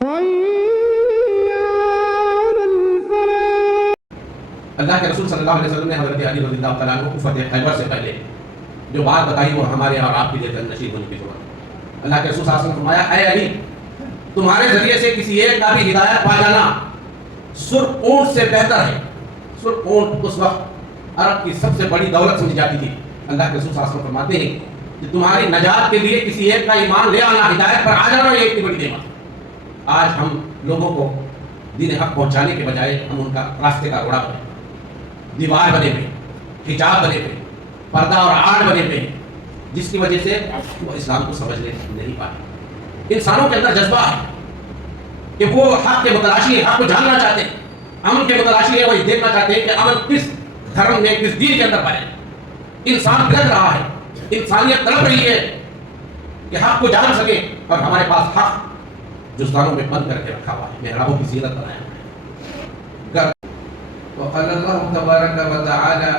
اللہ کے رسول صلی اللہ علیہ وسلم نے حضرت علی رضی اللہ تعالیٰ عنہ کو فتح خیبر سے پہلے جو بات بتائی وہ ہمارے اور آپ کے لیے جنشین ہونے کی ضرورت. اللہ کے رسول صلی اللہ علیہ وسلم نے فرمایا اے علی تمہارے ذریعے سے کسی ایک کا بھی ہدایت پا جانا سرخ اونٹ سے بہتر ہے. سرخ اونٹ اس وقت عرب کی سب سے بڑی دولت سمجھی جاتی تھی. اللہ کے رسول صلی اللہ علیہ وسلم فرماتے ہیں کہ تمہاری نجات کے لیے کسی ایک کا ایمان لے آنا ہدایت پر آ جانا یہ ایک بڑی نعمت. آج ہم لوگوں کو دین حق پہنچانے کے بجائے ہم ان کا راستے کا روڑا بنے, دیوار بنے ہوئے, حجاب بنے ہوئے, پردہ اور آڑ بنے ہوئے, جس کی وجہ سے وہ اسلام کو سمجھنے نہیں پائے. انسانوں کے اندر جذبہ ہے کہ وہ حق کے متلاشی ہیں, حق کو جاننا چاہتے ہیں, امن کے متلاشی ہیں, وہ دیکھنا چاہتے ہیں کہ امن کس دھرم میں کس دین کے اندر پائے. انسان بلند رہا ہے, انسانیت تڑپ رہی ہے کہ حق کو جان سکے, اور ہمارے پاس حق جستانوں میں بند کر کے رکھا ہوا ہے, محرابوں کی زینت بنایا ہوا ہے. وقال الله تبارك وتعالى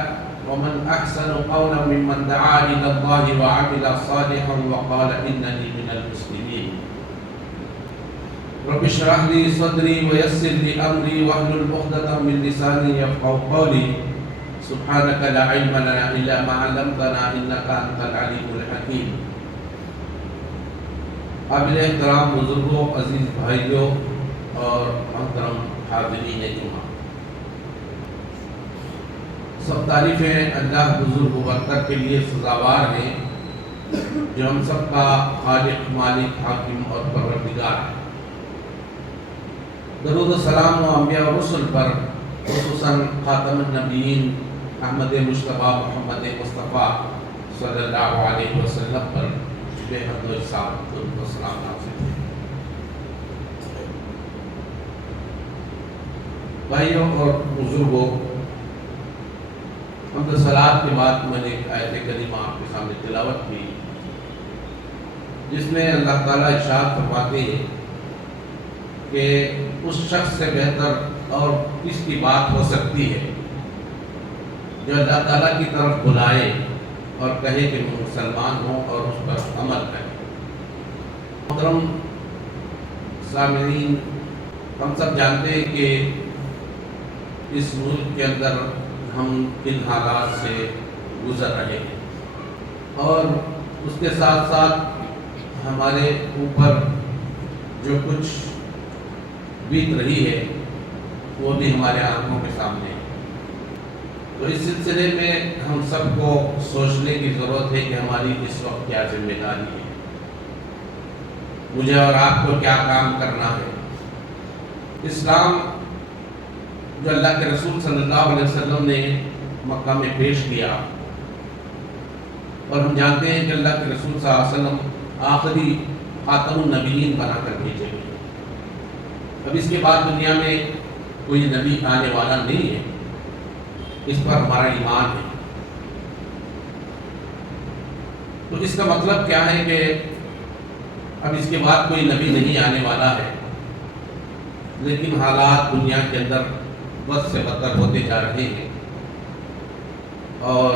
ومن أحسن قولا ممن دعا إلى الله وعمل صالحا وقال إنني من المسلمين. رب اشرح لي صدري ويسر لي أمري واحلل عقدة من لساني يفقهوا قولي. سبحانك لا علم لنا إلا ما علمتنا إنك أنت العليم الحكيم. قابل احترام بزرگوں, عزیز بھائیوں اور محترم حاضرین جمعہ, سب تعریفیں اللہ بزرگ و برتر کے لیے سزاوار ہیں جو ہم سب کا خالق, مالک, حاکم اور پروردگار ہے. درود و سلام و انبیاء و رسل پر, خصوصاً خاتم النبیین احمد مصطفیٰ محمد مصطفیٰ صلی اللہ علیہ وسلم پر بے حد و احسان درود و سلام نازل ہے. بھائیوں اور بزرگوں, حمد و صلوات کے بعد میں نے ایک آیت کریمہ آپ کے سامنے تلاوت کی جس میں اللہ تعالیٰ ارشاد فرماتے ہیں کہ اس شخص سے بہتر اور کس کی بات ہو سکتی ہے جو اللہ تعالیٰ کی طرف بلائے اور کہے کہ میں مسلمان ہوں اور اس پر عمل کرے. محترم سامعین, ہم سب جانتے ہیں کہ اس ملک کے اندر ہم کن حالات سے گزر رہے ہیں, اور اس کے ساتھ ساتھ ہمارے اوپر جو کچھ بیت رہی ہے وہ بھی ہمارے آنکھوں کے سامنے ہے. تو اس سلسلے میں ہم سب کو سوچنے کی ضرورت ہے کہ ہماری اس وقت کیا ذمہ داری ہے, مجھے اور آپ کو کیا کام کرنا ہے. اسلام جو اللہ کے رسول صلی اللہ علیہ وسلم نے مکہ میں پیش کیا, اور ہم جانتے ہیں کہ اللہ کے رسول صلی اللہ علیہ وسلم آخری خاتم النبیین بنا کر بھیجے گئے. اب اس کے بعد دنیا میں کوئی نبی آنے والا نہیں ہے, اس پر ہمارا ایمان ہے. تو اس کا مطلب کیا ہے کہ اب اس کے بعد کوئی نبی نہیں آنے والا ہے, لیکن حالات دنیا کے اندر بد سے بدتر ہوتے جا رہے ہیں, اور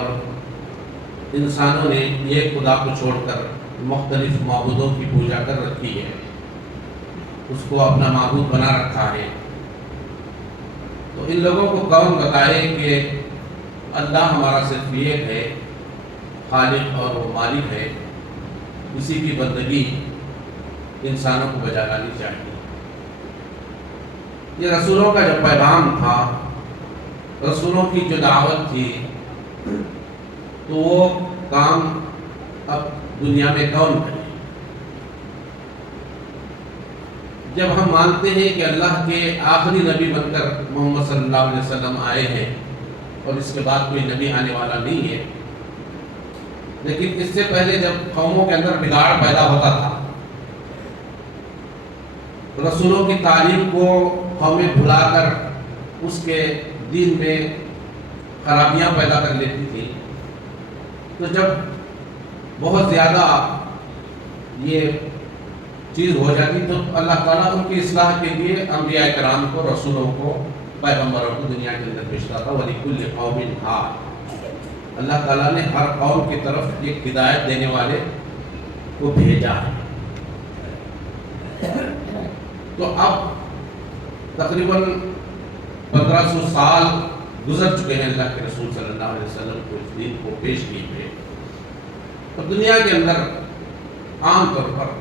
انسانوں نے ایک خدا کو چھوڑ کر مختلف معبودوں کی پوجا کر رکھی ہے, اس کو اپنا معبود بنا رکھا ہے. تو ان لوگوں کو کون بتائے کہ اللہ ہمارا صرف ایک ہے, خالق اور وہ مالک ہے, اسی کی بندگی انسانوں کو بجا لانی چاہیے. یہ رسولوں کا جو پیغام تھا, رسولوں کی جو دعوت تھی, تو وہ کام اب دنیا میں کون کرے. جب ہم مانتے ہیں کہ اللہ کے آخری نبی بن کر محمد صلی اللہ علیہ وسلم آئے ہیں اور اس کے بعد کوئی نبی آنے والا نہیں ہے, لیکن اس سے پہلے جب قوموں کے اندر بگاڑ پیدا ہوتا تھا, رسولوں کی تعلیم کو قومیں بھلا کر اس کے دین میں خرابیاں پیدا کر لیتی تھی, تو جب بہت زیادہ یہ چیز ہو جاتی تو اللہ تعالیٰ ان کی اصلاح کے لیے انبیاء کرام کو, رسولوں کو, پیغمبروں کو دنیا کے اندر بھیجتا تھا. وَلِكُلِّ قَوْمٍ هَادٍ, اللہ تعالیٰ نے ہر قوم کی طرف ایک ہدایت دینے والے کو بھیجا ہے. تو اب تقریباً 1500 سال گزر چکے ہیں اللہ کے رسول صلی اللہ علیہ وسلم کو اس دین کو پیش کیے ہوئے، اور دنیا کے اندر عام طور پر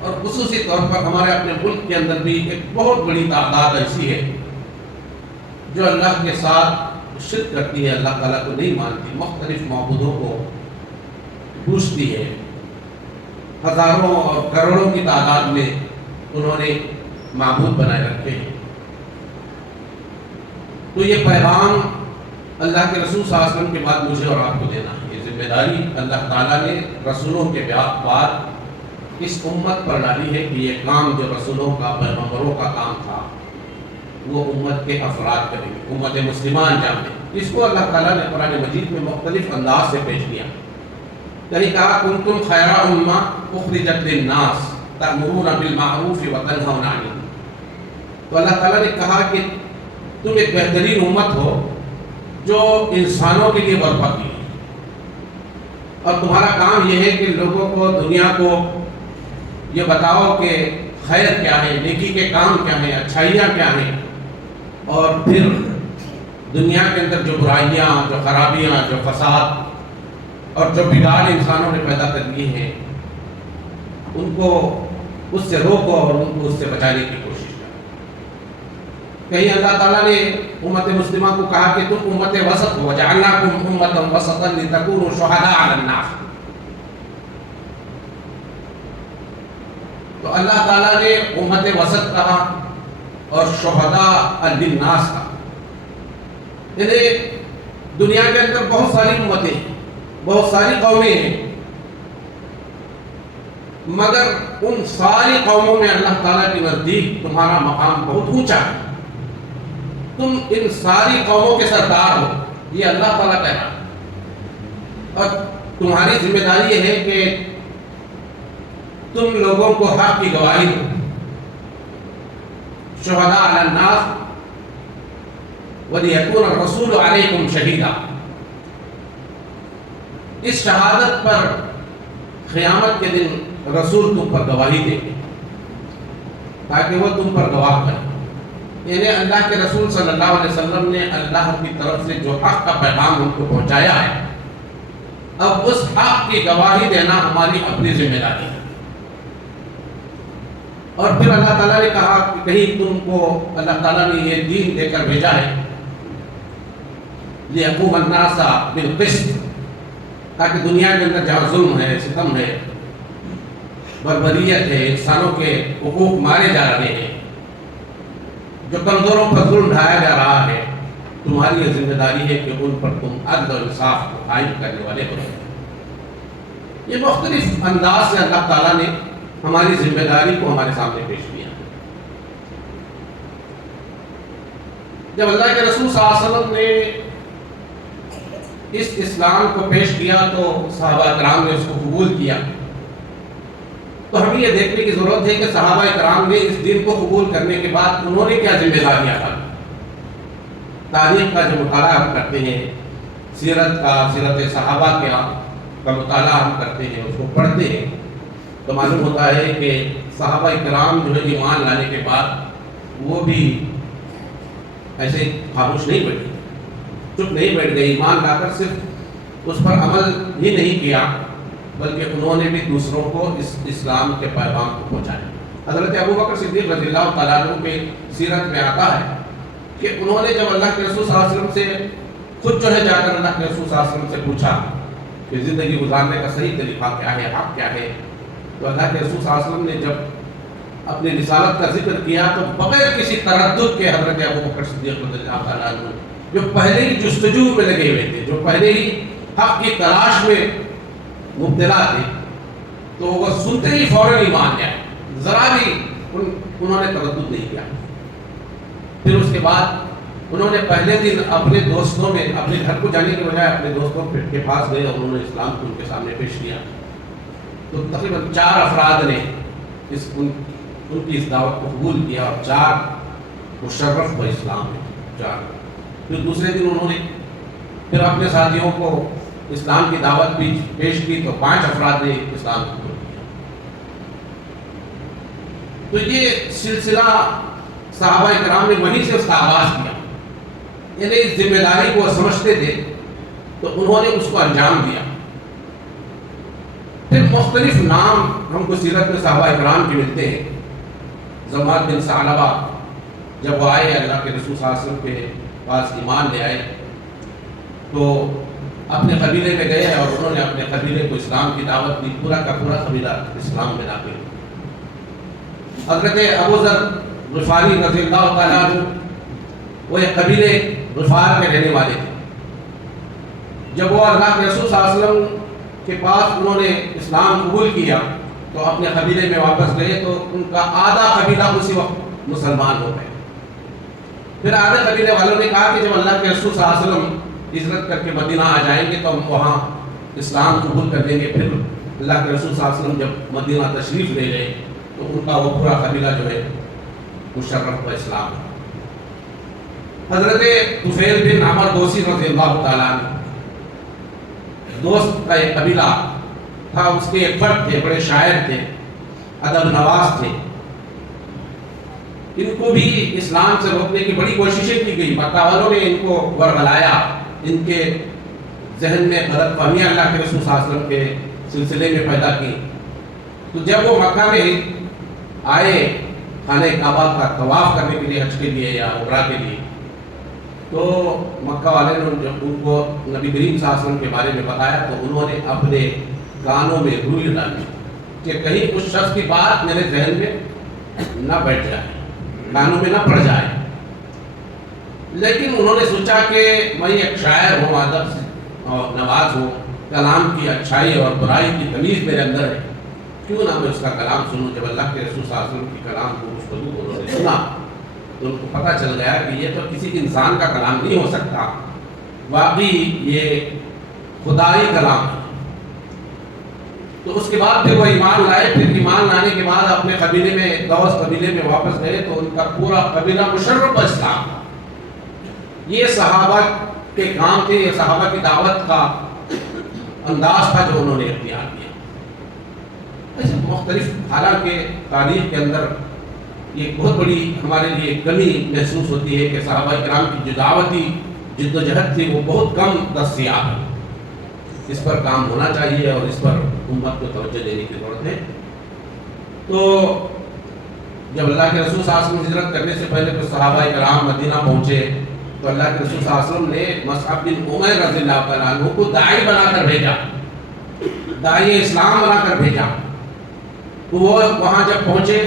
اور خصوصی طور پر ہمارے اپنے ملک کے اندر بھی ایک بہت بڑی تعداد ایسی ہے جو اللہ کے ساتھ شرک کرتی ہے، اللہ تعالیٰ کو نہیں مانتی، مختلف معبودوں کو پوجتی ہے، ہزاروں اور کروڑوں کی تعداد میں انہوں نے معبود بنائے رکھے ہیں۔ تو یہ پیغام اللہ کے رسول صلی اللہ علیہ وسلم کے بعد مجھے اور آپ کو دینا ہے، یہ ذمہ داری اللہ تعالیٰ نے رسولوں کے بعد اس امت پر ڈالی ہے کہ یہ کام جو رسولوں کا پیغمبروں کا کام تھا وہ امت کے افراد کریں گے، امت مسلمان جانیں۔ اس کو اللہ تعالیٰ نے قرآن مجید میں مختلف انداز سے پیش کیا، کہیں کہا کنتم خیر امہ اخرجت للناس تأمرون بالمعروف وتنہون عن المنکر۔ تو اللہ تعالیٰ نے کہا کہ تم ایک بہترین امت ہو جو انسانوں کے لیے برپا کی ہے، اور تمہارا کام یہ ہے کہ لوگوں کو، دنیا کو یہ بتاؤ کہ خیر کیا ہے، نیکی کے کام کیا ہیں، اچھائیاں کیا ہیں، اور پھر دنیا کے اندر جو برائیاں، جو خرابیاں، جو فساد اور جو بگاڑ انسانوں نے پیدا کر دیے ہیں ان کو اس سے روکو اور ان کو اس سے بچانے کی کوشش کرو۔ کہیں اللہ تعالیٰ نے امت مسلمہ کو کہا کہ تم امت وسط ہو، وَجَعَلْنَاكُمْ أُمَّةً وَسَطًا لِتَكُونُوا شُهَدَاءَ عَلَى النَّاسِ۔ تو اللہ تعالیٰ نے امت وسط کہا اور شہداء للناس کہا، یعنی دنیا کے اندر بہت ساری امتیں ہیں، بہت ساری قومیں ہیں، مگر ان ساری قوموں میں اللہ تعالیٰ کے نزدیک تمہارا مقام بہت اونچا ہے، تم ان ساری قوموں کے سردار ہو، یہ اللہ تعالیٰ کہہ رہا ہے، اور تمہاری ذمہ داری یہ ہے کہ تم لوگوں کو حق کی گواہی دو، شہداء علی الناس وَلِيَكُونَ الرَّسُولُ عَلَيْكُمْ شَهِيدًا۔ اس شہادت پر قیامت کے دن رسول تم پر گواہی دیں گے تاکہ وہ تم پر گواہ کریں، یعنی اللہ کے رسول صلی اللہ علیہ وسلم نے اللہ کی طرف سے جو حق کا پیغام ان کو پہنچایا ہے، اب اس حق کی گواہی دینا ہماری اپنی ذمہ داری ہے۔ اور پھر اللہ تعالیٰ نے کہا کہ کہیں تم کو اللہ تعالیٰ نے یہ دین دے کر بھیجا ہے لِيَقُومَ النَّاسَ بِالْقِسْطِ، تاکہ دنیا کے اندر جہاں ظلم ہے، ستم ہے، بربریت ہے، انسانوں کے حقوق مارے جا رہے ہیں، جو کمزوروں پر ظلم ڈھایا جا رہا ہے، تمہاری یہ ذمہ داری ہے کہ ان پر تم عدل اور انصاف کو قائم کرنے والے ہو۔ یہ مختلف انداز سے اللہ تعالیٰ نے ہماری ذمہ داری کو ہمارے سامنے پیش کیا۔ جب اللہ کے رسول صلی اللہ علیہ وسلم نے اس اسلام کو پیش کیا تو صحابہ کرام نے اس کو قبول کیا، تو ہمیں یہ دیکھنے کی ضرورت ہے کہ صحابہ کرام نے اس دین کو قبول کرنے کے بعد انہوں نے کیا ذمہ داریاں ادا کی۔ تاریخ کا جو مطالعہ ہم کرتے ہیں، سیرت صحابہ کا مطالعہ ہم کرتے ہیں، اس کو پڑھتے ہیں، تو معلوم ہوتا ہے کہ صحابہ کرام جو ہے ایمان لانے کے بعد وہ بھی ایسے خاموش نہیں بیٹھے، چپ نہیں بیٹھ گئے، ایمان لا کر صرف اس پر عمل ہی نہیں کیا بلکہ انہوں نے بھی دوسروں کو اس اسلام کے پیغام کو پہنچایا۔ حضرت ابو بکر صدیق رضی اللہ تعالیٰ عنہ کے سیرت میں آتا ہے کہ انہوں نے جب اللہ کے رسول صلی اللہ علیہ وسلم سے خود جو ہے جا کر اللہ کے رسول صلی اللہ علیہ وسلم سے پوچھا کہ زندگی گزارنے کا صحیح طریقہ کیا ہے، حق کیا ہے، تو اللہ کے رسول صلی اللہ علیہ وسلم نے جب اپنی رسالت کا ذکر کیا تو بغیر کسی تردد کے حضرت ابو بکر صدیق رضی اللہ تعالیٰ عنہ جو پہلے ہی جستجو میں لگے ہوئے تھے، جو پہلے ہی حق کی تلاش میں مبتلا تھے، تو وہ سنتے ہی فوراً ایمان لے آئے، ذرا بھی انہوں نے تردد نہیں کیا۔ پھر اس کے بعد انہوں نے پہلے دن اپنے دوستوں میں، اپنے گھر کو جانے کے بجائے اپنے دوستوں کے پاس گئے اور انہوں نے اسلام کو ان کے سامنے پیش کیا، تو تقریباً 4 افراد نے ان کی اس دعوت کو قبول کیا اور 4 مشرف ہوئے اسلام میں، 4۔ پھر دوسرے دن انہوں نے پھر اپنے ساتھیوں کو اسلام کی دعوت بھی پیش کی تو 5 افراد نے اسلام قبول کیا۔ تو یہ سلسلہ صحابہ کرام نے وہیں سے اس کا آغاز کیا، یعنی اس ذمہ داری کو سمجھتے تھے تو انہوں نے اس کو انجام دیا۔ پھر مختلف نام ہم کو سیرت میں صحابہ کرام کے ملتے ہیں۔ زماد بن ثعلبہ جب وہ آئے اللہ کے رسول صلی اللہ علیہ وسلم کے پاس ایمان لے آئے تو اپنے قبیلے میں گئے اور انہوں نے اپنے قبیلے کو اسلام کی دعوت دی، پورا کا پورا قبیلہ اسلام میں داخل ہوا۔ حضرت ابو ذر غفاری رضی اللہ تعالیٰ عنہ وہ ایک قبیلے غفار کے رہنے والے تھے۔ جب وہ اللہ کے رسول صلی اللہ علیہ وسلم کے پاس انہوں نے اسلام قبول کیا تو اپنے قبیلے میں واپس گئے تو ان کا آدھا قبیلہ اسی وقت مسلمان ہو گئے۔ پھر آدھے قبیلے والوں نے کہا کہ جب اللہ کے رسول صلی اللہ علیہ وسلم ہجرت کر کے مدینہ آ جائیں گے تو ہم وہاں اسلام قبول کر لیں گے۔ پھر اللہ کے رسول صلی اللہ علیہ وسلم جب مدینہ تشریف لے گئے تو ان کا وہ پورا قبیلہ جو ہے مشرف و اسلام۔ حضرت طفیل بن عمر دوسی رضی اللہ تعالیٰ عنہ دوست کا ایک قبیلہ تھا، اس کے ایک فرد تھے، بڑے شاعر تھے، ادب نواز تھے۔ ان کو بھی اسلام سے روکنے کی بڑی کوششیں کی گئی، مکہ والوں نے ان کو ورغلایا، ان کے ذہن میں غلط فہمیاں اللہ کے رسول صلی اللہ علیہ وسلم کے سلسلے میں پیدا کی۔ تو جب وہ مکہ میں آئے خانہ کعبہ کا طواف کرنے کے لیے، حج کے لیے یا عمرہ کے لیے، تو مکہ والے نے جب ان کو نبی کریم صلی اللہ علیہ وسلم کے بارے میں بتایا تو انہوں نے اپنے کانوں میں روئی ڈالی کہ کہیں اس شخص کی بات میرے ذہن میں نہ بیٹھ جائے، کانوں میں نہ پڑ جائے۔ لیکن انہوں نے سوچا کہ میں ایک شاعر ہوں، ادب اور نواز ہوں، کلام کی اچھائی اور برائی کی تمیز میرے اندر ہے، کیوں نہ میں اس کا کلام سنوں۔ جب اللہ کے رسول صلی اللہ علیہ وسلم کی کلام کو گفتگو کو انہوں نے سنا تو ان کو پتہ چل گیا کہ یہ تو کسی انسان کا کلام نہیں ہو سکتا، واقعی یہ خدائی کلام ہے۔ تو اس کے بعد پھر وہ ایمان لائے۔ پھر ایمان لانے کے بعد اپنے قبیلے میں، دوس قبیلے میں واپس گئے تو ان کا پورا قبیلہ مشرف و اسلام تھا۔ یہ صحابہ کے کام تھے، یہ صحابہ کی دعوت کا انداز تھا جو انہوں نے اختیار کیا۔ ایسے مختلف، حالانکہ تاریخ کے اندر یہ بہت بڑی ہمارے لیے کمی محسوس ہوتی ہے کہ صحابہ کرام کی جو دعوتی جد و جہد تھی وہ بہت کم دستیاب ہے۔ اس پر کام ہونا چاہیے اور اس پر امت کو توجہ دینے کی ضرورت ہے۔ تو جب اللہ کے رسول صلی اللہ علیہ وسلم ہجرت کرنے سے پہلے تو صحابہ کرام مدینہ پہنچے تو اللہ کے رسول صلی اللہ علیہ وسلم نے مصعب بن عمیر رضی اللہ تعالیٰ عنہ کو داعی بنا کر بھیجا، داعی اسلام بنا کر بھیجا۔ تو وہ وہاں جب پہنچے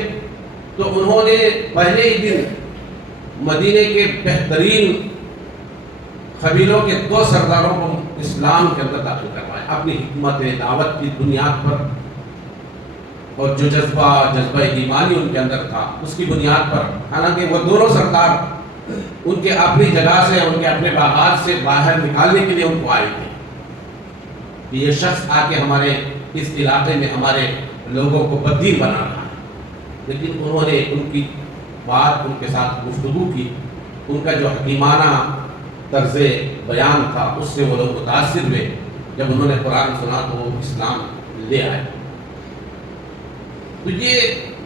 تو انہوں نے پہلے ہی دن مدینے کے بہترین قبیلوں کے 2 سرداروں کو اسلام کے اندر داخل کروایا، اپنی حکمت دعوت کی بنیاد پر، اور جو جذبہ ایمانی ان کے اندر تھا اس کی بنیاد پر۔ حالانکہ وہ دونوں سردار ان کے اپنی جگہ سے، ان کے اپنے باغات سے باہر نکالنے کے لیے ان کو آئے تھے کہ یہ شخص آ کے ہمارے اس علاقے میں ہمارے لوگوں کو بددین بنا رہا ہے۔ لیکن انہوں نے ان کی بات، ان کے ساتھ گفتگو کی، ان کا جو حکیمانہ طرز بیان تھا اس سے وہ لوگ متاثر ہوئے۔ جب انہوں نے قرآن سنا تو وہ اسلام لے آئے۔ تو یہ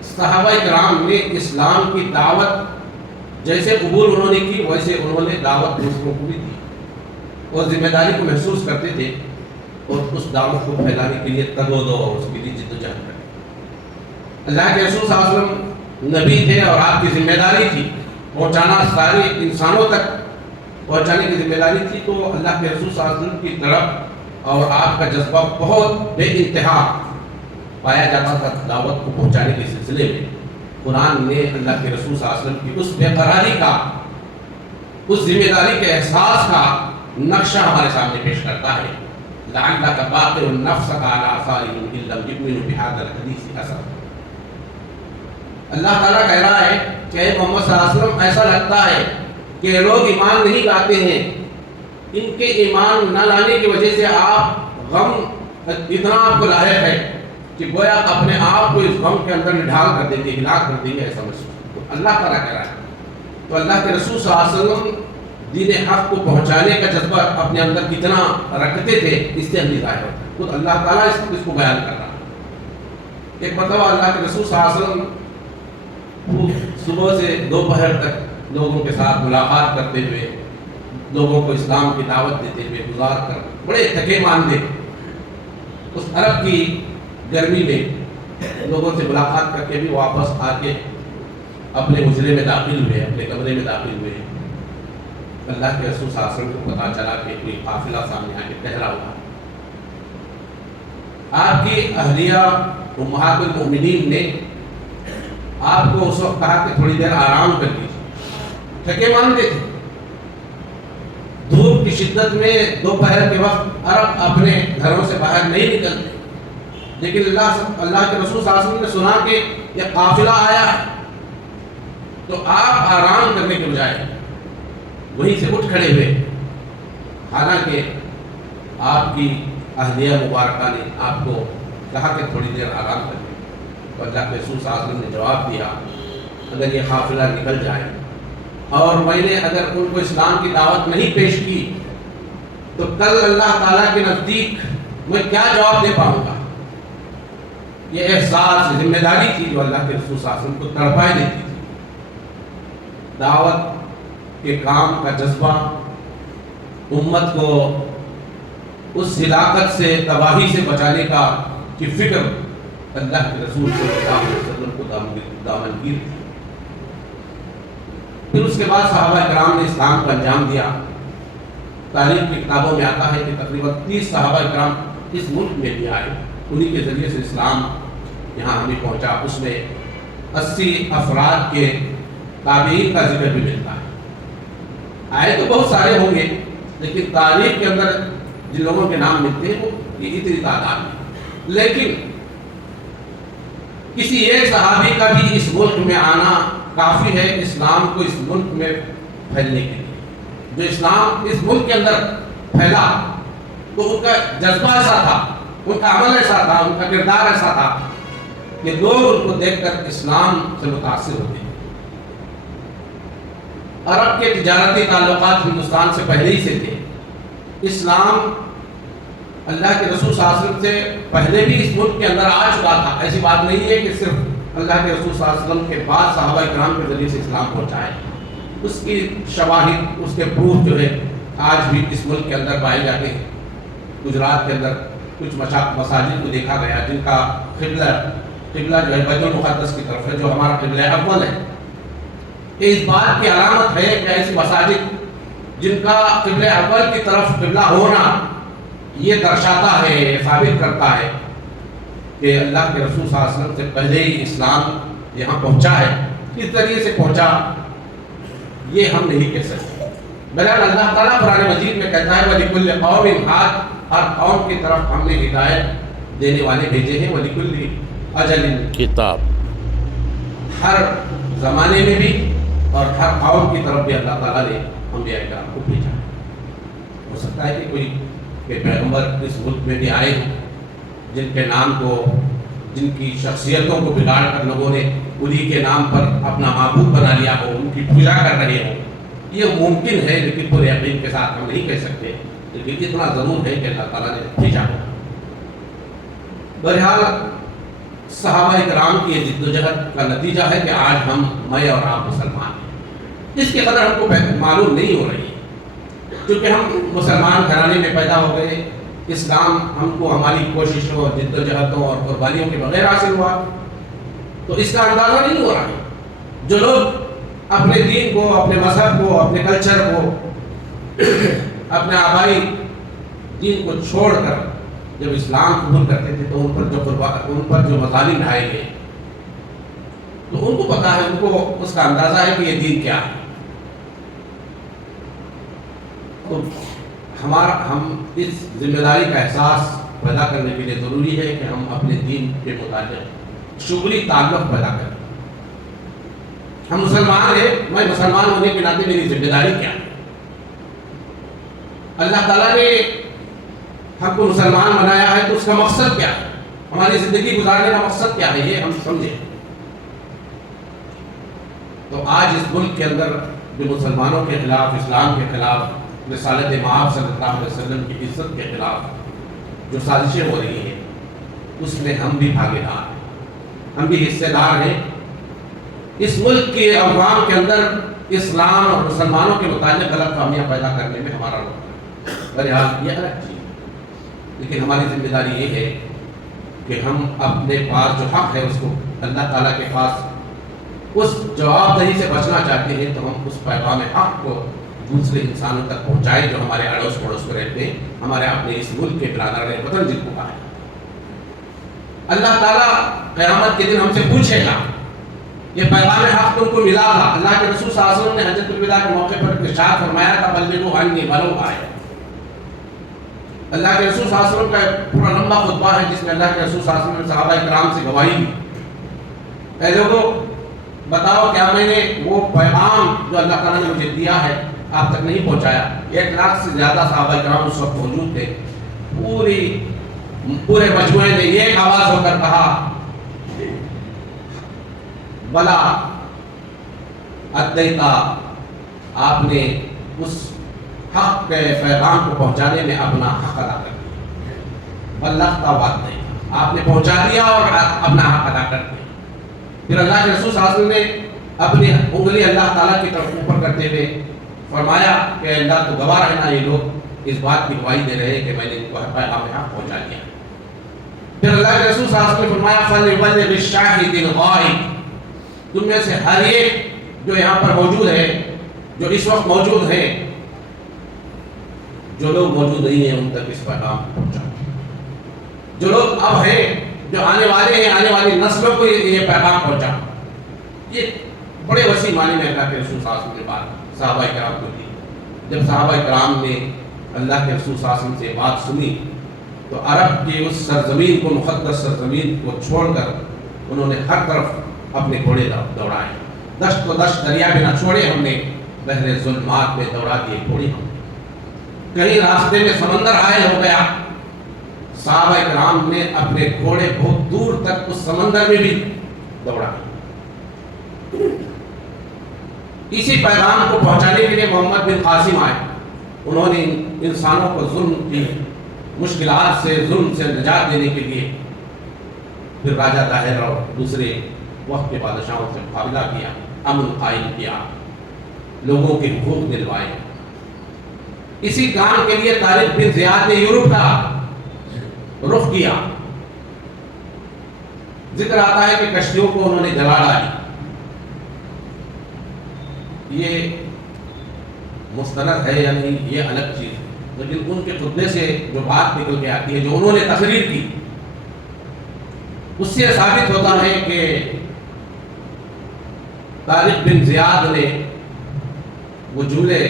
صحابہ کرام نے اسلام کی دعوت جیسے قبول انہوں نے کی ویسے انہوں نے دعوت دوسروں کو بھی دی، اور ذمہ داری کو محسوس کرتے تھے اور اس دعوت کو پھیلانے کے لیے تگ و دو اور اس کے لیے جد و جہد کرتے۔ اللہ کے رسول صلی اللہ علیہ وسلم نبی تھے اور آپ کی ذمہ داری تھی پہنچانا، سارے انسانوں تک پہنچانے کی ذمہ داری تھی۔ تو اللہ کے رسول صلی اللہ علیہ وسلم کی طرف اور آپ کا جذبہ بہت بے انتہا پایا جاتا تھا دعوت کو پہنچانے کے سلسلے میں۔ قرآن نے اللہ کے رسول صلی اللہ علیہ وسلم کی اس بے قراری کا، اس ذمہ داری کے احساس کا نقشہ ہمارے سامنے پیش کرتا ہے۔ لعلک باخع نفسک علی آثارہم ان لم یؤمنوا بہذا الحدیث اسفا۔ اللہ تعالیٰ کہہ رہا ہے کہ اے محمد صلی اللہ علیہ وسلم، ایسا لگتا ہے کہ لوگ ایمان نہیں لاتے ہیں، ان کے ایمان نہ لانے کی وجہ سے آپ غم اتنا آپ کو لاحق ہے کہ گویا اپنے آپ کو اس غم کے اندر نڈھال کر دیں گے، ہلاک کر دیں گے، ایسا محسوس۔ تو اللہ تعالیٰ کہہ رہا ہے، تو اللہ کے رسول صلی اللہ علیہ وسلم دین حق کو پہنچانے کا جذبہ اپنے اندر کتنا رکھتے تھے اس سے ہم ظاہر ہوتا ہے۔ خود اللہ تعالیٰ اس کو بیان کر رہا ہے۔ ایک مرتبہ اللہ کے رسول صلی اللہ علیہ وسلم صبح سے دوپہر تک لوگوں کے ساتھ ملاقات کرتے ہوئے، لوگوں کو اسلام کی دعوت دیتے ہوئے گزار کر بڑے تھکے ماندے اس عرب کی گرمی میں لوگوں سے ملاقات کر کے بھی واپس آ کے اپنے حجرے میں داخل ہوئے، اپنے کمرے میں داخل ہوئے۔ اللہ کے رسول صلی اللہ علیہ وسلم کو پتہ چلا کہ کوئی قافلہ سامنے آ کے ٹھہرا ہوا۔ آپ کی اہلیہ امہات المؤمنین نے آپ کو اس وقت کہا کہ تھوڑی دیر آرام کر لیجیے، تھکے ماندے تھے۔ دھوپ کی شدت میں دوپہر کے وقت عرب اپنے گھروں سے باہر نہیں نکلتے، لیکن اللہ کے رسول صلی اللہ علیہ وسلم نے سنا کہ یہ قافلہ آیا ہے، تو آپ آرام کرنے کے بجائے وہیں سے اٹھ کھڑے ہوئے، حالانکہ آپ کی اہلیہ مبارکہ نے آپ کو کہا کہ تھوڑی دیر آرام کریں۔ تو اللہ کے رسول صلی اللہ علیہ وسلم نے جواب دیا، اگر یہ قافلہ نکل جائے اور میں نے اگر ان کو اسلام کی دعوت نہیں پیش کی تو کل اللہ تعالیٰ کے نزدیک میں کیا جواب دے پاؤں گا؟ یہ احساس، ذمہ داری تھی جو اللہ کے رسول صلی اللہ علیہ وسلم کو تڑپائے دیتی تھی۔ دعوت کے کام کا جذبہ، امت کو اس ہلاکت سے، تباہی سے بچانے کا کی فکر اللہ کے رسول صلی اللہ علیہ وسلم کو دامنگیر تھی۔ پھر اس کے بعد صحابہ کرام نے اسلام کو انجام دیا۔ تاریخ کی کتابوں میں آتا ہے کہ تقریباً 30 صحابہ کرام اس ملک میں بھی آئے، انہی کے ذریعے سے اسلام یہاں ہمیں پہنچا۔ اس میں 80 افراد کے تابعین کا ذکر بھی ملتا ہے۔ آئے تو بہت سارے ہوں گے، لیکن تاریخ کے اندر جن لوگوں کے نام ملتے ہیں وہ یہ اتنی تعداد ہے۔ لیکن کسی ایک صحابی کا بھی اس ملک میں آنا کافی ہے اسلام کو اس ملک میں پھیلنے کے لیے۔ جو اسلام اس ملک کے اندر پھیلا تو ان کا جذبہ ایسا تھا، ان کا عمل ایسا تھا، ان کا کردار ایسا تھا کہ لوگ ان کو دیکھ کر اسلام سے متاثر ہوتے ہیں۔ عرب کے تجارتی تعلقات ہندوستان سے پہلے ہی سے تھے۔ اسلام اللہ کے رسول صلی اللہ علیہ وسلم سے پہلے بھی اس ملک کے اندر آ چکا تھا۔ ایسی بات نہیں ہے کہ صرف اللہ کے رسول صلی اللہ علیہ وسلم کے بعد صحابہ کرام کے ذریعے سے اسلام پہنچا ہے۔ اس کی شواہد، اس کے پروف جو ہے آج بھی اس ملک کے اندر پائے جاتے ہیں۔ گجرات کے اندر کچھ مساجد کو دیکھا گیا جن کا قبلہ جو ہے بیت المقدس کی طرف ہے، جو ہمارا قبلہ اول ہے۔ یہ اس بات کی علامت ہے کہ ایسی مساجد جن کا قبلہ اول کی طرف قبلہ ہونا یہ درشاتا ہے، یہ ثابت کرتا ہے کہ اللہ کے رسول صلی اللہ علیہ وسلم سے پہلے ہی اسلام یہاں پہنچا ہے۔ کس ذریعے سے پہنچا یہ ہم نہیں کہہ سکتے۔ بہرحال اللہ تعالیٰ قرآن مجید میں کہتا ہے وَلِكُلِّ قَوْمٍ ہَادٍ، ہر قوم کی طرف ہم نے ہدایت دینے والے بھیجے ہیں۔ وَلِكُلِّ أَجَلٍ کتاب، ہر زمانے میں بھی اور ہر قوم کی طرف بھی اللہ تعالیٰ نے انبیاء کرام کو بھیجا۔ ہو سکتا ہے کہ کوئی پیغمبر اس ملک میں بھی آئے ہیں جن کے نام کو، جن کی شخصیتوں کو بگاڑ کر لوگوں نے انہی کے نام پر اپنا معبود بنا لیا ہو، ان کی پوجا کر رہے ہوں۔ یہ ممکن ہے، لیکن پورے یقین کے ساتھ ہم نہیں کہہ سکتے، لیکن اتنا ضرور ہے کہ اللہ تعالیٰ نے بھیجا ہو۔ بہرحال صحابہ کرام کی یہ جدوجہد کا نتیجہ ہے کہ آج میں اور آپ مسلمان ہیں۔ اس کی قدر ہم کو معلوم نہیں ہو رہی ہے، کیونکہ ہم مسلمان گھرانے میں پیدا ہو گئے۔ اسلام ہم کو ہماری کوششوں اور جدوجہدوں اور قربانیوں کے بغیر حاصل ہوا، تو اس کا اندازہ نہیں ہو رہا ہے۔ جو لوگ اپنے دین کو، اپنے مذہب کو، اپنے کلچر کو، اپنے آبائی دین کو چھوڑ کر جب اسلام قبول کرتے تھے تو ان پر جو مظالم ڈھائے گئے تو ان کو پتا ہے، ان کو اس کا اندازہ ہے کہ یہ دین کیا ہے۔ تو ہم اس ذمہ داری کا احساس پیدا کرنے کے لیے ضروری ہے کہ ہم اپنے دین کے متعلق شغلی تعلق پیدا کریں۔ ہم مسلمان ہیں، میں مسلمان ہونے کے ناطے میری ذمہ داری کیا ہے؟ اللہ تعالیٰ نے ہم کو مسلمان بنایا ہے تو اس کا مقصد کیا ہے؟ ہماری زندگی گزارنے کا مقصد کیا ہے؟ یہ ہم سمجھیں۔ تو آج اس ملک کے اندر جو مسلمانوں کے خلاف، اسلام کے خلاف، رسالت مآب صلی اللہ علیہ وسلم کی عزت کے خلاف جو سازشیں ہو رہی ہیں، اس میں ہم بھی بھاگیدار ہیں، ہم بھی حصے دار ہیں۔ اس ملک کے عوام کے اندر اسلام اور مسلمانوں کے متعلق غلط فہمیاں پیدا کرنے میں ہمارا رول ہے۔ بہرحال یہ الگ چیز ہے، لیکن ہماری ذمہ داری یہ ہے کہ ہم اپنے پاس جو حق ہے اس کو اللہ تعالیٰ کے پاس اس جواب دہی سے بچنا چاہتے ہیں، تو ہم اس پیغام حق کو دوسرے انسانوں تک پہنچائیں جو ہمارے اڑوس پڑوس میں رہتے ہیں، ہمارے اپنے اس ملک کے برادران وطن جن کو کہا ہے۔ اللہ تعالیٰ قیامت کے دن ہم سے پوچھے گا، یہ پیغام حق تم کو ملا تھا؟ اللہ کے رسول صلی اللہ علیہ وسلم نے حجۃ الوداع کے موقع پر ارشاد فرمایا تھا، بلغوا عنی ولو آیہ۔ اللہ کے رسول صلی اللہ علیہ وسلم کا پورا لمبا خطبہ ہے جس میں اللہ کے رسول صلی اللہ علیہ وسلم نے صحابہ کرام سے گواہی دی، اے لوگوں بتاؤ کیا میں نے وہ پیغام جو اللہ تعالیٰ نے مجھے دیا ہے آپ تک نہیں پہنچایا؟ 1 لاکھ سے زیادہ صحابہ کرام اس وقت موجود تھے۔ پورے مجموعے نے ایک آواز ہو کر کہا، بلا ادیتا، آپ نے اس حق کے پیغام کو پہنچانے میں اپنا حق ادا کر دیا۔ بلغت وادیتا، آپ نے پہنچا دیا اور اپنا حق ادا کر دیا۔ پھر اللہ کے رسول صلی اللہ علیہ وسلم نے اپنی انگلی اللہ تعالیٰ کی طرف اوپر کرتے ہوئے فرمایا کہ اللہ تو گواہ رہنا، یہ لوگ اس بات کی گواہی دے رہے ہیں کہ میں نے ان کو پیغام حق پہنچا دیا۔ پھر اللہ کے رسول صلی اللہ علیہ وسلم نے فرمایا فَلْيُبَلِّغِ الشَّاهِدِ الْغَائِبِ، تم میں سے ہر ایک جو یہاں پر موجود ہے، جو اس وقت موجود ہے، جو لوگ موجود نہیں ہیں ان تک اس پیغام کو پہنچاؤ، جو لوگ اب ہیں، جو آنے والے ہیں، آنے والی نسلوں کو یہ پیغام پہنچاؤ۔ یہ بڑے وسیع معنی میں اللہ کے رسول صلی اللہ علیہ وسلم نے بات صحابہ کرام کو دی۔ جب صحابہ کرام نے اللہ کے رسول صلی اللہ علیہ وسلم سے بات سنی تو عرب کی اس سرزمین کو، مقدس سرزمین کو چھوڑ کر انہوں نے ہر طرف اپنے گھوڑے دوڑائے، دشت و دشت دریا بھی نہ چھوڑے ہم نے، بحر ظلمات میں دوڑا دیے گھوڑے ہم نے۔ کہیں راستے میں سمندر حائل ہو گیا، صحابہ کرام نے اپنے گھوڑے بہت دور تک اس سمندر میں بھی دوڑا۔ اسی پیغام کو پہنچانے کے لیے محمد بن قاسم آئے، انہوں نے انسانوں کو ظلم کی مشکلات سے، ظلم سے نجات دینے کے لیے پھر راجہ طاہر اور دوسرے وقت کے بادشاہوں سے مقابلہ کیا، امن قائم کیا، لوگوں کے حقوق دلوائے۔ اسی کام کے لیے طارق بن زیاد نے یورپ کا رخ کیا۔ ذکر آتا ہے کہ کشتیوں کو انہوں نے جلا ڈالی۔ یہ مستند ہے یا نہیں یہ الگ چیز ہے، لیکن ان کے خطبے سے جو بات نکل کے آتی ہے، جو انہوں نے تقریر کی، اس سے ثابت ہوتا ہے کہ طارق بن زیاد نے وہ جملے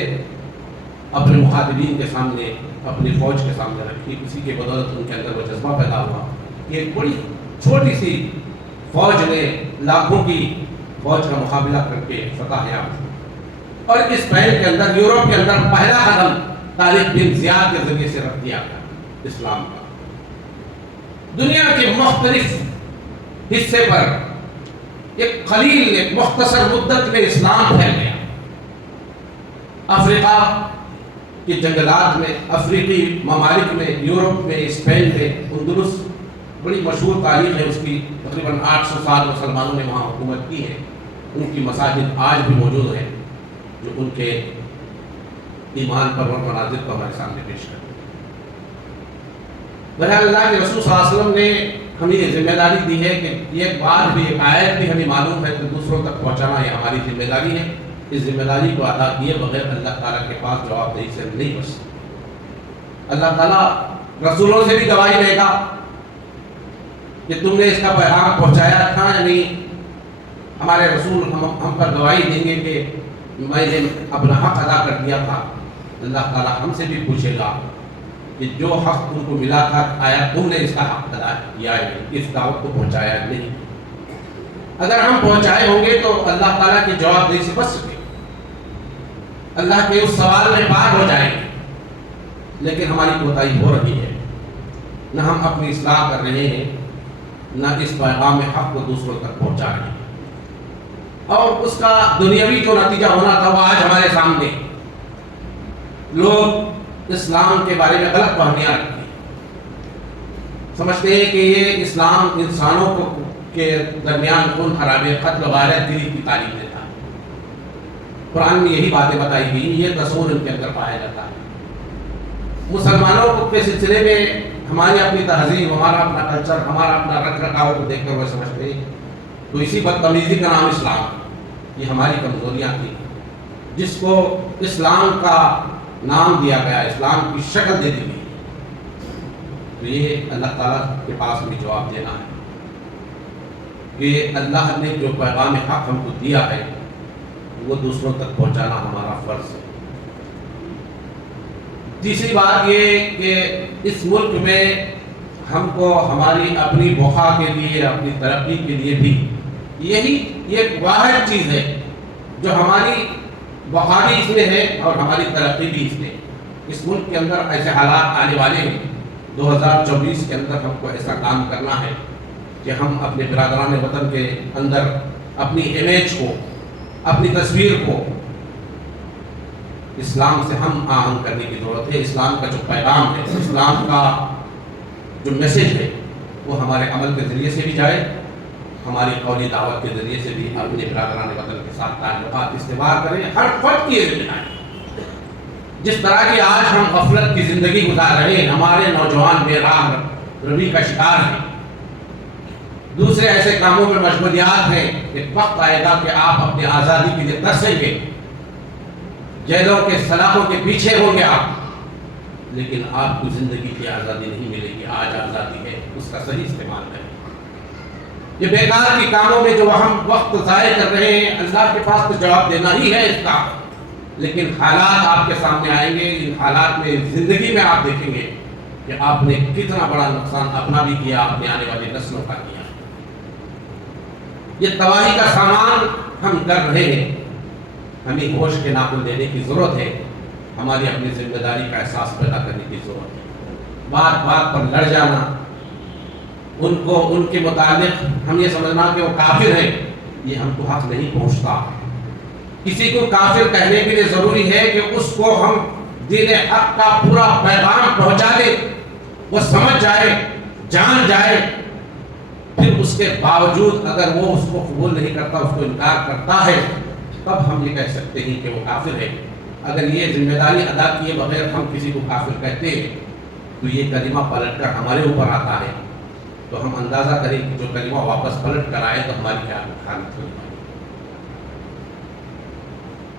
اپنے مخاطبین کے سامنے، اپنی فوج کے سامنے رکھی، اسی کے بدولت ان کے اندر وہ جذبہ پیدا ہوا۔ یہ بڑی چھوٹی سی فوج نے لاکھوں کی فوج کا مقابلہ کر کے فتح یاب، اور اس پہل کے اندر، یورپ کے اندر پہلا قدم طارق بن زیاد کے ذریعے سے رکھ دیا گیا اسلام کا۔ دنیا کے مختلف حصے پر ایک قلیل، ایک مختصر مدت میں اسلام پھیل گیا۔ افریقہ کے جنگلات میں، افریقی ممالک میں، یورپ میں، اسپین میں، اندلس، بڑی مشہور تاریخ ہے اس کی، تقریباً 800 سال مسلمانوں نے وہاں حکومت کی ہے۔ ان کی مساجد آج بھی موجود ہیں جو ان کے ایمان پر اور مناظر کو ہمارے سامنے پیش کرتے ہیں۔ بہرحال اللہ کے رسول صلی اللہ علیہ وسلم نے ہمیں یہ ذمہ داری دی ہے کہ ایک بات بھی، ایک آیت بھی ہمیں معلوم ہے کہ دوسروں تک پہنچانا یہ ہماری ذمہ داری ہے۔ اس ذمہ داری کو ادا کیے بغیر اللہ تعالیٰ کے پاس جواب دہی سے نہیں بچ سکتے۔ اللہ تعالیٰ رسولوں سے بھی گواہی دے گا کہ تم نے اس کا پیغام پہنچایا تھا یا نہیں۔ ہمارے رسول ہم پر گواہی دیں گے کہ میں نے اپنا حق ادا کر دیا تھا۔ اللہ تعالیٰ ہم سے بھی پوچھے گا کہ جو حق تم کو ملا تھا آیا تم نے اس کا حق ادا کیا ہے، اس دعوت کو پہنچایا نہیں۔ اگر ہم پہنچائے ہوں گے تو اللہ تعالیٰ کے جواب دہی سے بچ سکے، اللہ کے اس سوال میں پار ہو جائیں گے۔ لیکن ہماری کوتاہی ہو رہی ہے، نہ ہم اپنی اصلاح کر رہے ہیں، نہ اس پیغام حق کو دوسروں تک پہنچا رہے ہیں، اور اس کا دنیاوی جو نتیجہ ہونا تھا وہ آج ہمارے سامنے۔ لوگ اسلام کے بارے میں غلط فہمیاں رکھتے ہیں، سمجھتے ہیں کہ یہ اسلام انسانوں کے درمیان خون خرابے، قتل غارت گری کی تعلیم دیتا ہے۔ قرآن میں یہی باتیں بتائی گئی، یہ تصور ان کے اندر پایا جاتا ہے۔ مسلمانوں کے سلسلے میں ہماری اپنی تہذیب، ہمارا اپنا کلچر، ہمارا اپنا رکھ رکھاؤ کو دیکھ کر وہ سمجھتے ہیں تو اسی بدتمیزی کا نام اسلام، یہ ہماری کمزوریاں تھیں جس کو اسلام کا نام دیا گیا، اسلام کی شکل دے دی گئی۔ تو یہ اللہ تعالیٰ کے پاس ہمیں جواب دینا ہے کہ اللہ نے جو پیغام حق ہم کو دیا ہے وہ دوسروں تک پہنچانا ہمارا فرض ہے۔ تیسری بات یہ کہ اس ملک میں ہم کو ہماری اپنی بقا کے لیے، اپنی ترقی کے لیے بھی یہی ایک واحد چیز ہے جو ہماری بقا بھی اس میں ہے اور ہماری ترقی بھی اس میں۔ اس ملک کے اندر ایسے حالات آنے والے ہیں 2024 کے اندر ہم کو ایسا کام کرنا ہے کہ ہم اپنے برادران وطن کے اندر اپنی امیج کو، اپنی تصویر کو اسلام سے ہم آہنگ کرنے کی ضرورت ہے۔ اسلام کا جو پیغام ہے، اسلام کا جو میسج ہے وہ ہمارے عمل کے ذریعے سے بھی جائے، ہماری قولی دعوت کے ذریعے سے بھی اپنے برادران وطن کے ساتھ تعلقات استوار کریں، ہر فرد کی بنائیں۔ جس طرح کی آج ہم غفلت کی زندگی گزار رہے ہیں، ہمارے نوجوان بے راہ روی کا شکار ہیں، دوسرے ایسے کاموں میں مشغولیات ہیں کہ وقت آئے گا کہ آپ اپنی آزادی کے لیے ترسیں گے، جیلوں کے سلاخوں کے پیچھے ہوں گے آپ، لیکن آپ کو زندگی کی آزادی نہیں ملے گی۔ آج آزادی ہے، اس کا صحیح استعمال کریں۔ یہ بیکار کی کاموں میں جو ہم وقت ضائع کر رہے ہیں، اللہ کے پاس تو جواب دینا ہی ہے اس کا، لیکن حالات آپ کے سامنے آئیں گے، ان حالات میں زندگی میں آپ دیکھیں گے کہ آپ نے کتنا بڑا نقصان اپنا بھی کیا، اپنے آنے والی نسلوں کا کیا۔ یہ تباہی کا سامان ہم کر رہے ہیں، ہمیں ہوش کے ناخن لینے کی ضرورت ہے، ہماری اپنی ذمہ داری کا احساس پیدا کرنے کی ضرورت ہے۔ بات بات پر لڑ جانا، ان کے متعلق ہم یہ سمجھنا کہ وہ کافر ہیں، یہ ہم کو حق نہیں پہنچتا۔ کسی کو کافر کہنے کے لیے ضروری ہے کہ اس کو ہم دین حق کا پورا پیغام پہنچا دیں، وہ سمجھ جائے، جان جائے، پھر اس کے باوجود اگر وہ اس کو قبول نہیں کرتا، اس کو انکار کرتا ہے، تب ہم یہ کہہ سکتے ہیں کہ وہ کافر ہے۔ اگر یہ ذمہ داری ادا کیے بغیر ہم کسی کو کافر کہتے ہیں تو یہ کلمہ پلٹ کر ہمارے اوپر آتا ہے، تو ہم اندازہ کریں کہ جو کلمہ واپس پلٹ کر آئے تو ہماری کیا حالت ہوگی۔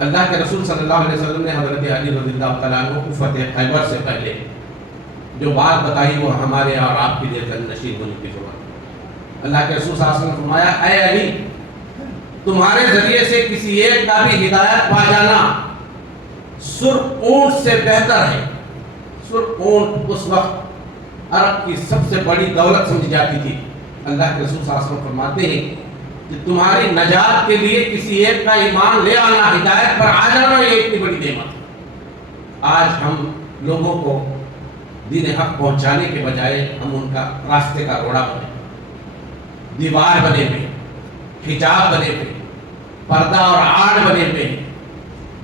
اللہ کے رسول صلی اللہ علیہ وسلم نے حضرت علی رضی اللہ تعالیٰ عنہ کو فتح خیبر سے پہلے جو بات بتائی وہ ہمارے اور آپ کے لیے جانشین ہونے کی ضرورت ہے۔ اللہ کے رسول صلی اللہ علیہ وسلم نے فرمایا، اے علی، تمہارے ذریعے سے کسی ایک کا بھی ہدایت پا جانا سرخ اونٹ سے بہتر ہے۔ سرخ اونٹ اس وقت عرب کی سب سے بڑی دولت سمجھی جاتی تھی۔ اللہ کے رسول صلی اللہ علیہ وسلم فرماتے ہیں کہ تمہاری نجات کے لیے کسی ایک کا ایمان لے آنا، ہدایت پر آ جانا، یہ اتنی بڑی نعمت ہے۔ آج ہم لوگوں کو دین حق پہنچانے کے بجائے ہم ان کا راستے کا روڑا بنے، دیوار بنے ہوئے، حجاب بنے ہوئے، پردہ اور آڑ بنے ہوئے،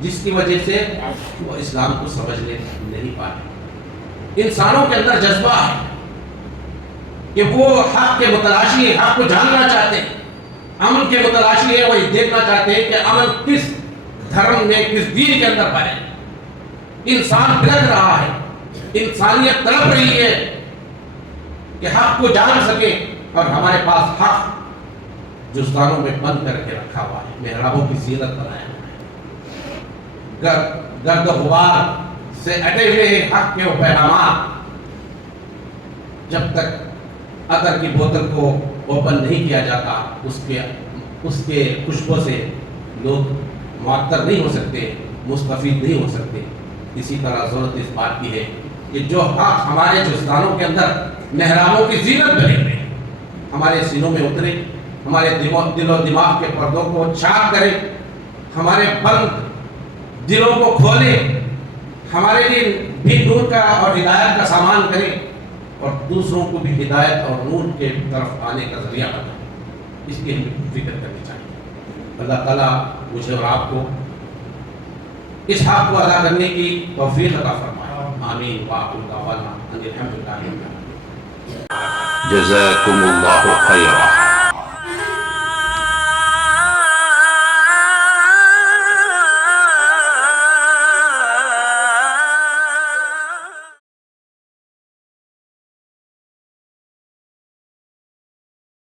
جس کی وجہ سے وہ اسلام کو سمجھنے نہیں پاتے۔ انسانوں کے اندر جذبہ ہے کہ وہ حق کے متلاشی ہیں، حق کو جاننا چاہتے ہیں، امن کے متلاشی ہیں، وہ یہ دیکھنا چاہتے ہیں کہ امن کس دھرم میں، کس دین کے اندر پائے۔ انسان بلند رہا ہے، انسانیت تڑپ رہی ہے کہ حق کو جان سکے، اور ہمارے پاس حق جزدانوں میں بند کر کے رکھا ہوا ہے، محرابوں کی زینت بنایا ہوا ہے، گرد و غبار سے اٹے ہوئے ہیں حق کے وہ پیغامات۔ جب تک عطر کی بوتل کو اوپن نہیں کیا جاتا، اس کے خوشبو سے لوگ معطر نہیں ہو سکتے، مستفید نہیں ہو سکتے۔ اسی طرح ضرورت اس بات کی ہے کہ جو حق ہمارے جزدانوں کے اندر محرابوں کی زینت بنے ہوئے ہمارے سینوں میں اترے، ہمارے دل و دماغ کے پردوں کو چاک کرے، ہمارے بند دلوں کو کھولے، ہمارے لیے بھی نور کا اور ہدایت کا سامان کرے، اور دوسروں کو بھی ہدایت اور نور کے طرف آنے کا ذریعہ بنائے۔ اس کی ہمیں فکر کرنی چاہیے۔ اللہ تعالیٰ مجھے اور آپ کو اس حق کو ادا کرنے کی توفیق عطا فرمائے۔ آمین۔ وآخر دعوانا ان الحمد للہ۔ جزاكم الله خيرا.